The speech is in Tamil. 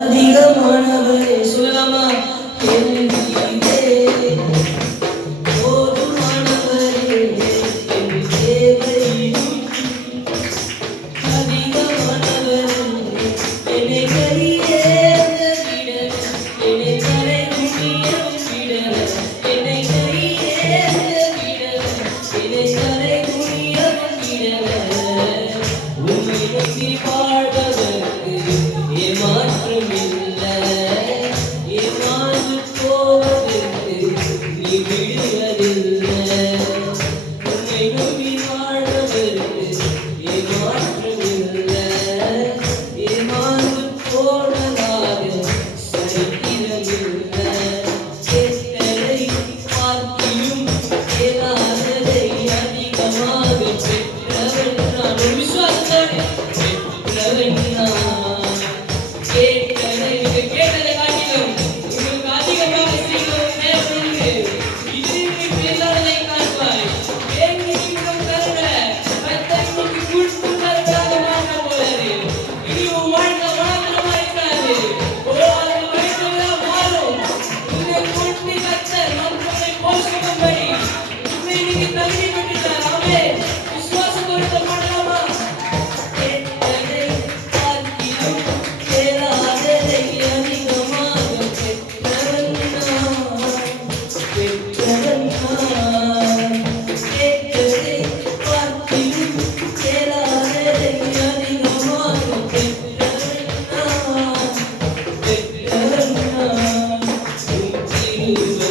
அதிகமானவரே சொல்லலாமா என்கிறே. போதுமானவரே Jesus. Jesus.